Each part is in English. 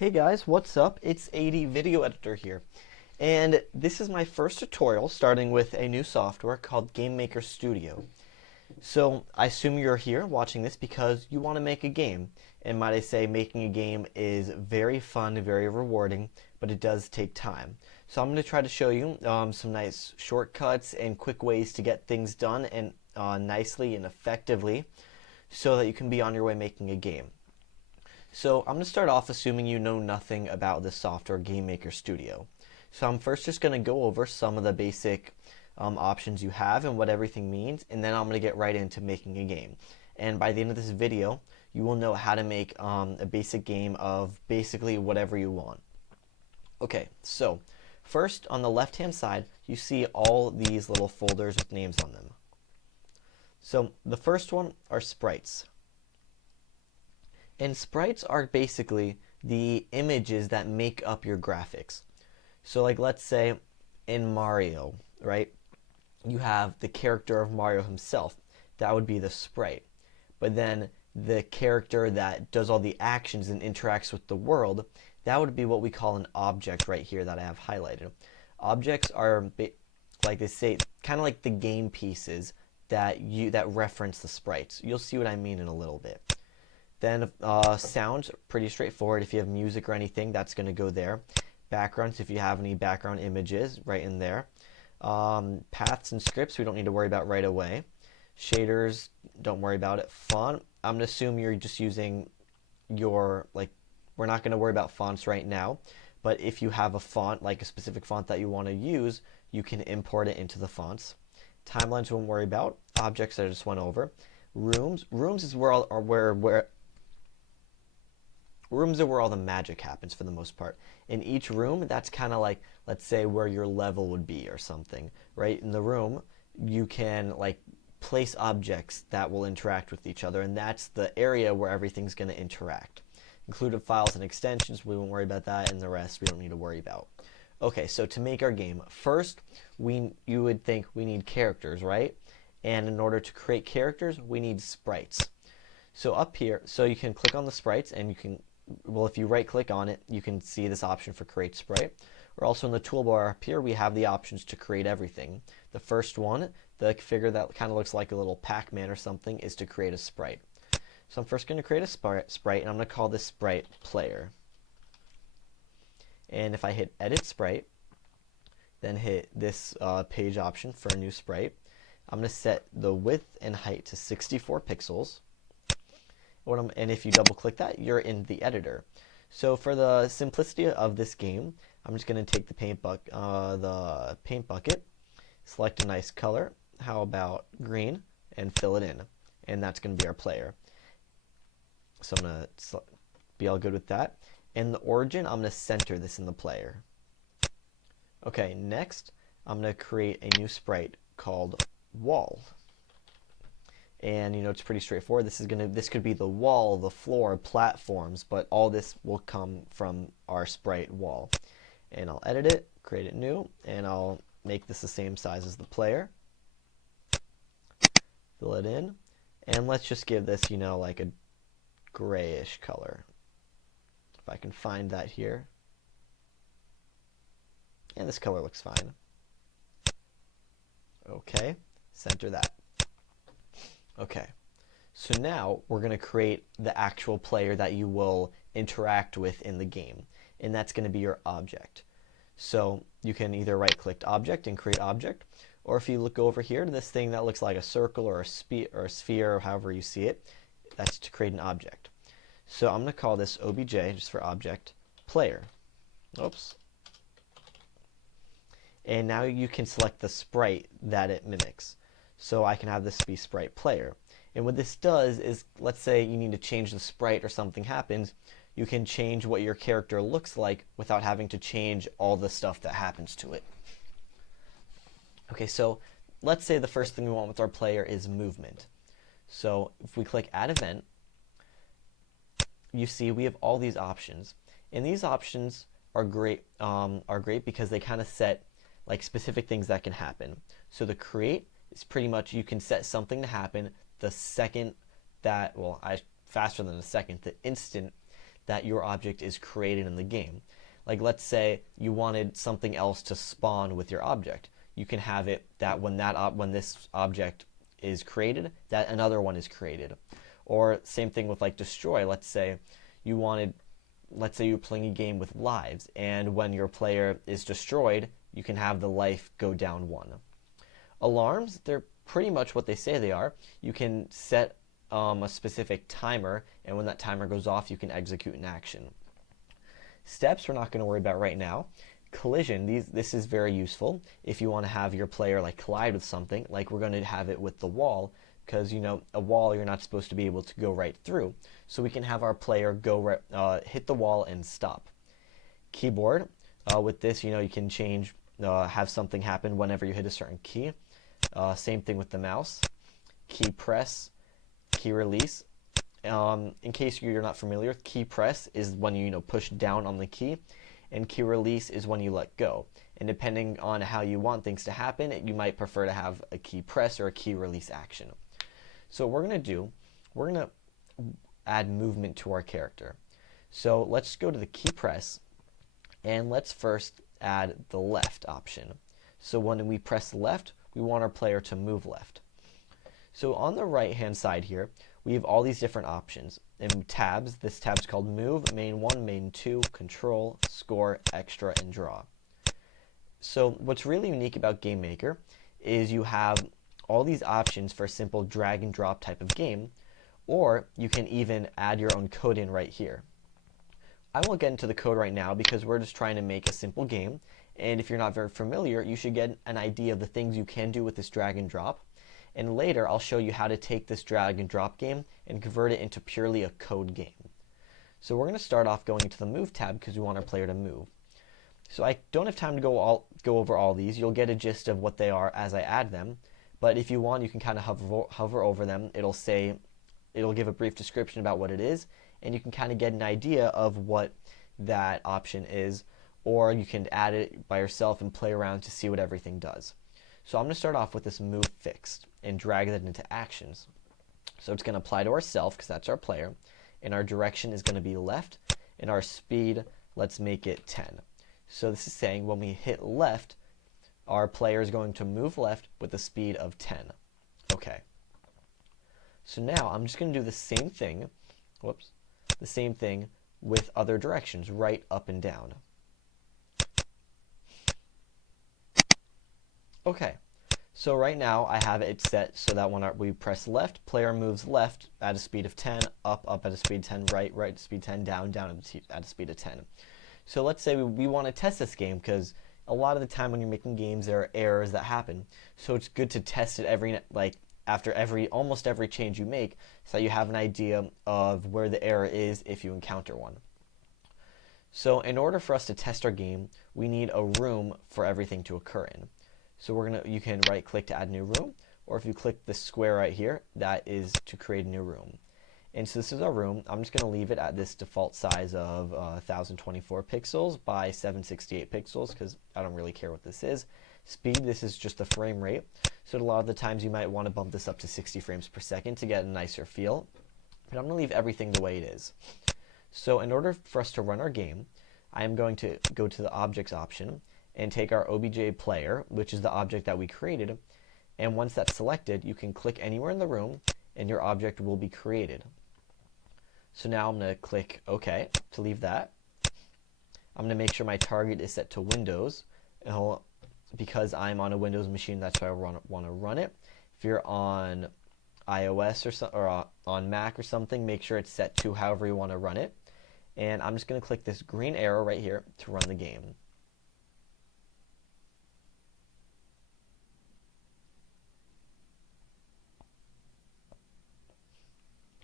Hey guys, what's up? It's AD.VideoEditor here. And this is my first tutorial starting with a new software called GameMaker Studio. So I assume you're here watching this because you want to make a game. And might I say, making a game is very fun, very rewarding, but it does take time. So I'm going to try to show you some nice shortcuts and quick ways to get things done and nicely and effectively so that you can be on your way making a game. So I'm going to start off assuming you know nothing about this software, GameMaker Studio. So I'm first just going to go over some of the basic options you have and what everything means, and then I'm going to get right into making a game. And by the end of this video, you will know how to make a basic game of basically whatever you want. Okay, so first on the left-hand side, you see all these little folders with names on them. So the first one are sprites. And sprites are basically the images that make up your graphics. So like let's say in Mario, right? You have the character of Mario himself. That would be the sprite. But then the character that does all the actions and interacts with the world, that would be what we call an object right here that I have highlighted. Objects are, like they say, kind of like the game pieces that reference the sprites. You'll see what I mean in a little bit. Then sounds, pretty straightforward. If you have music or anything, that's going to go there. Backgrounds, if you have any background images, right in there. Paths and scripts, we don't need to worry about right away. Shaders, don't worry about it. Font, I'm going to assume you're just using your, we're not going to worry about fonts right now. But if you have a font, like a specific font that you want to use, you can import it into the fonts. Timelines, we won't worry about. Objects, I just went over. Rooms is where rooms are where all the magic happens for the most part. In each room, that's kind of like, let's say, where your level would be or something, right? In the room, you can place objects that will interact with each other, and that's the area where everything's going to interact. Included files and extensions, we won't worry about that, and the rest we don't need to worry about. Okay, so to make our game, first, you would think we need characters, right? And in order to create characters, we need sprites. So up here, so you can click on the sprites, and you can, well, if you right-click on it, you can see this option for Create Sprite. Or also in the toolbar up here, we have the options to create everything. The first one, the figure that kind of looks like a little Pac-Man or something, is to create a sprite. So I'm first going to create a sprite, and I'm going to call this sprite Player. And if I hit Edit Sprite, then hit this page option for a new sprite, I'm going to set the width and height to 64 pixels. And if you double click that, you're in the editor. So for the simplicity of this game, I'm just going to take the paint bucket, select a nice color, how about green, and fill it in. And that's going to be our player. So I'm going to be all good with that. And the origin, I'm going to center this in the player. Okay, next, I'm going to create a new sprite called Wall. And it's pretty straightforward. This could be the wall, the floor, platforms, but all this will come from our sprite Wall. And I'll edit it, create it new, and I'll make this the same size as the player. Fill it in, and let's just give this, like a grayish color. If I can find that here. And this color looks fine. Okay, center that. Okay, so now we're going to create the actual player that you will interact with in the game, and that's going to be your object. So you can either right-click Object and create Object, or if you look over here to this thing that looks like a circle or a sphere, or however you see it, that's to create an object. So I'm going to call this OBJ, just for Object Player. Oops. And now you can select the sprite that it mimics. So I can have this be sprite player. And what this does is, let's say you need to change the sprite or something happens, you can change what your character looks like without having to change all the stuff that happens to it. Okay, so let's say the first thing we want with our player is movement. So if we click Add Event, you see we have all these options. And these options are great because they kind of set specific things that can happen. So the create is pretty much you can set something to happen the second that, faster than a second, the instant that your object is created in the game. Like let's say you wanted something else to spawn with your object. You can have it that when this object is created, that another one is created. Or same thing with like destroy. Let's say you're playing a game with lives, and when your player is destroyed, you can have the life go down 1. Alarms, they're pretty much what they say they are. You can set a specific timer, and when that timer goes off, you can execute an action. Steps we're not going to worry about right now. Collision, this is very useful if you want to have your player like collide with something, like we're going to have it with the wall, because a wall you're not supposed to be able to go right through. So we can have our player go hit the wall and stop. Keyboard, with this, you can change, have something happen whenever you hit a certain key. Same thing with the mouse. Key press, key release. In case you're not familiar with, key press is when you push down on the key, and key release is when you let go. And depending on how you want things to happen, you might prefer to have a key press or a key release action. So what we're going to do, we're going to add movement to our character. So let's go to the key press, and let's first add the left option. So when we press left, we want our player to move left. So on the right hand side here, we have all these different options. In tabs, this tab's called Move, Main 1, Main 2, Control, Score, Extra, and Draw. So what's really unique about GameMaker is you have all these options for a simple drag and drop type of game, or you can even add your own code in right here. I won't get into the code right now because we're just trying to make a simple game, and if you're not very familiar, you should get an idea of the things you can do with this drag and drop. And later I'll show you how to take this drag and drop game and convert it into purely a code game. So we're going to start off going into the Move tab because we want our player to move. So I don't have time to go over all these. You'll get a gist of what they are as I add them. But if you want, you can kind of hover over them. It'll give a brief description about what it is, and you can kind of get an idea of what that option is, or you can add it by yourself and play around to see what everything does. So I'm going to start off with this Move fixed and drag that into actions. So it's going to apply to ourself because that's our player, and our direction is going to be left, and our speed, let's make it 10. So this is saying when we hit left, our player is going to move left with a speed of 10. Okay. So now I'm just going to do the same thing, the same thing with other directions, right, up, and down. Okay. So right now I have it set so that when we press left, player moves left at a speed of 10, up at a speed of 10, right at a speed of 10, down at a speed of 10. So let's say we want to test this game because a lot of the time when you're making games there are errors that happen. So it's good to test it after almost every change you make so that you have an idea of where the error is if you encounter one. So in order for us to test our game, we need a room for everything to occur in. So you can right click to add new room, or if you click the square right here, that is to create a new room. And so this is our room. I'm just going to leave it at this default size of 1024 pixels by 768 pixels because I don't really care what this is. Speed, this is just the frame rate. So a lot of the times you might want to bump this up to 60 frames per second to get a nicer feel. But I'm going to leave everything the way it is. So in order for us to run our game, I am going to go to the Objects option and take our OBJ player, which is the object that we created. And once that's selected, you can click anywhere in the room and your object will be created. So now I'm going to click OK to leave that. I'm going to make sure my target is set to Windows. Because I'm on a Windows machine, that's why I want to run it. If you're on iOS or on Mac or something, make sure it's set to however you want to run it. And I'm just going to click this green arrow right here to run the game.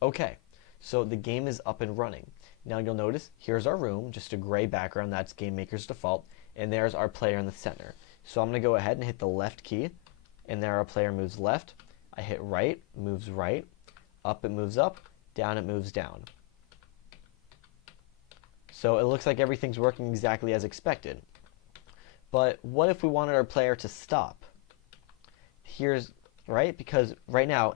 Okay, so the game is up and running. Now you'll notice here's our room, just a gray background, that's GameMaker's default, and there's our player in the center. So I'm going to go ahead and hit the left key, and there our player moves left. I hit right, moves right, up it moves up, down it moves down. So it looks like everything's working exactly as expected. But what if we wanted our player to stop? Because right now,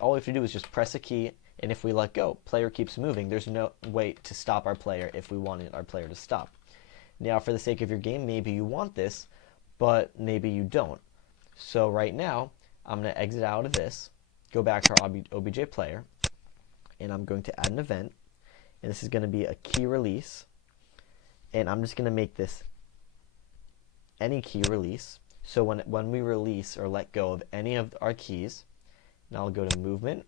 all we have to do is just press a key And if we let go, player keeps moving. There's no way to stop our player if we wanted our player to stop. Now, for the sake of your game, maybe you want this, but maybe you don't. So right now, I'm going to exit out of this, go back to our OBJ player, and I'm going to add an event. And this is going to be a key release. And I'm just going to make this any key release. So when we release or let go of any of our keys, and I'll go to movement,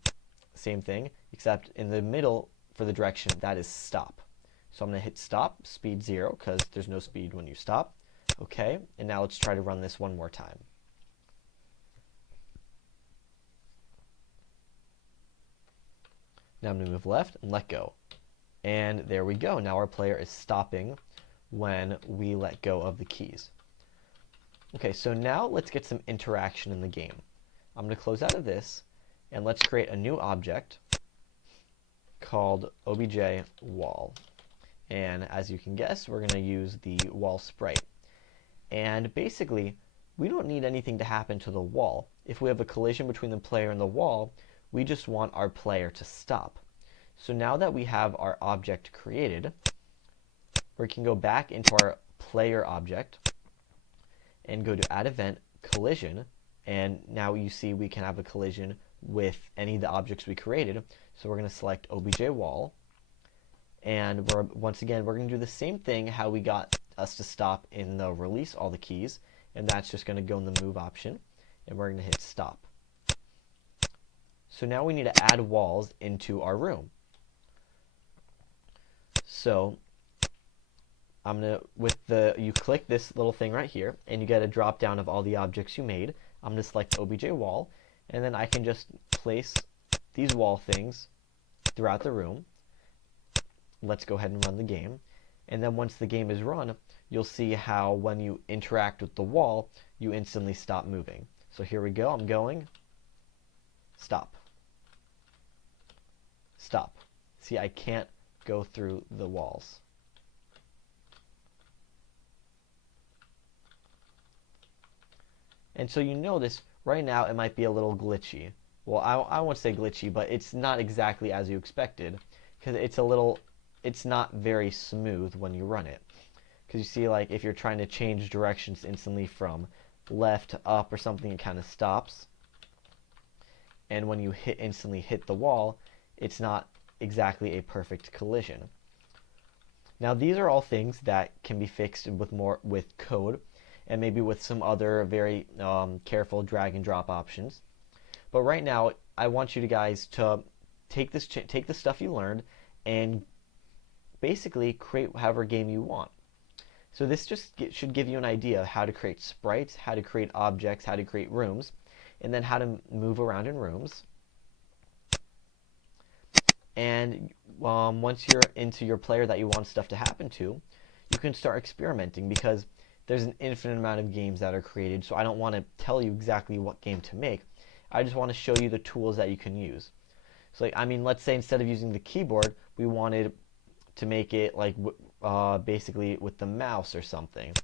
same thing, except in the middle for the direction, that is stop. So I'm going to hit stop, speed 0, because there's no speed when you stop. Okay, and now let's try to run this one more time. Now I'm going to move left and let go. And there we go. Now our player is stopping when we let go of the keys. Okay, so now let's get some interaction in the game. I'm going to close out of this, and let's create a new object called obj wall. And as you can guess, we're going to use the wall sprite. And basically, we don't need anything to happen to the wall. If we have a collision between the player and the wall, we just want our player to stop. So now that we have our object created, we can go back into our player object and go to add event collision. And now you see we can have a collision with any of the objects we created. So we're going to select obj wall. And once again, we're going to do the same thing how we got us to stop in the release all the keys. And that's just going to go in the move option. And we're going to hit stop. So now we need to add walls into our room. So you click this little thing right here, and you get a drop down of all the objects you made. I'm going to select obj wall, and then I can just place these wall things throughout the room. Let's go ahead and run the game. And then once the game is run, you'll see how when you interact with the wall, you instantly stop moving. So here we go. I'm going. Stop. Stop. See, I can't go through the walls. And so you notice right now it might be a little glitchy. Well, I won't say glitchy, but it's not exactly as you expected, because it's not very smooth when you run it. Because you see, like, if you're trying to change directions instantly from left to up or something, it kind of stops. And when you instantly hit the wall, it's not exactly a perfect collision. Now, these are all things that can be fixed with code, and maybe with some other very careful drag and drop options. But right now, I want you guys to take the stuff you learned and basically create however game you want. So this just should give you an idea of how to create sprites, how to create objects, how to create rooms, and then how to move around in rooms. And once you're into your player that you want stuff to happen to, you can start experimenting, because there's an infinite amount of games that are created, so I don't want to tell you exactly what game to make. I just want to show you the tools that you can use. So, like, I mean, let's say instead of using the keyboard, we wanted to make it like basically with the mouse or something.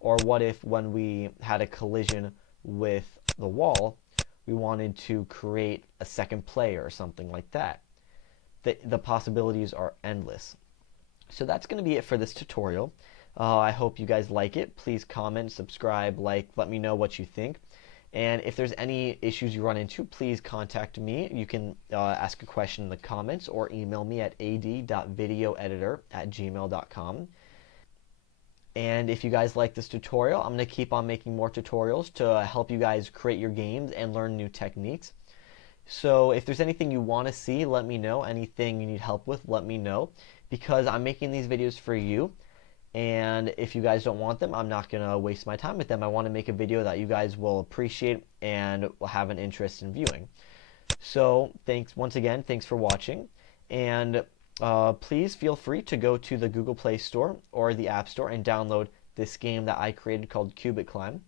Or what if when we had a collision with the wall, we wanted to create a second player or something like that. The possibilities are endless. So that's going to be it for this tutorial. I hope you guys like it. Please comment, subscribe, like, let me know what you think. And if there's any issues you run into, please contact me. You can ask a question in the comments or email me at ad.videoeditor@gmail.com. And if you guys like this tutorial, I'm going to keep on making more tutorials to help you guys create your games and learn new techniques. So if there's anything you want to see, let me know. Anything you need help with, let me know. Because I'm making these videos for you. And if you guys don't want them, I'm not going to waste my time with them. I want to make a video that you guys will appreciate and will have an interest in viewing. So once again, thanks for watching. And please feel free to go to the Google Play Store or the App Store and download this game that I created called Cubic Climb.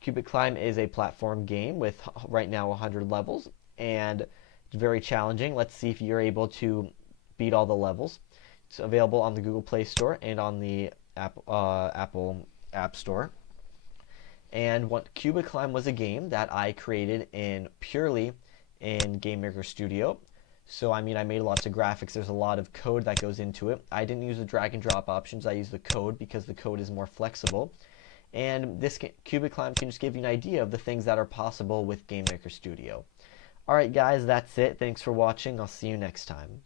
Cubic Climb is a platform game with right now 100 levels, and it's very challenging. Let's see if you're able to beat all the levels. It's available on the Google Play Store and on the Apple App Store. And Cubic Climb was a game that I created purely in GameMaker Studio. So I mean, I made lots of graphics. There's a lot of code that goes into it. I didn't use the drag and drop options. I used the code because the code is more flexible. And this Cubic climb can just give you an idea of the things that are possible with GameMaker Studio. Alright guys, that's it. Thanks for watching. I'll see you next time.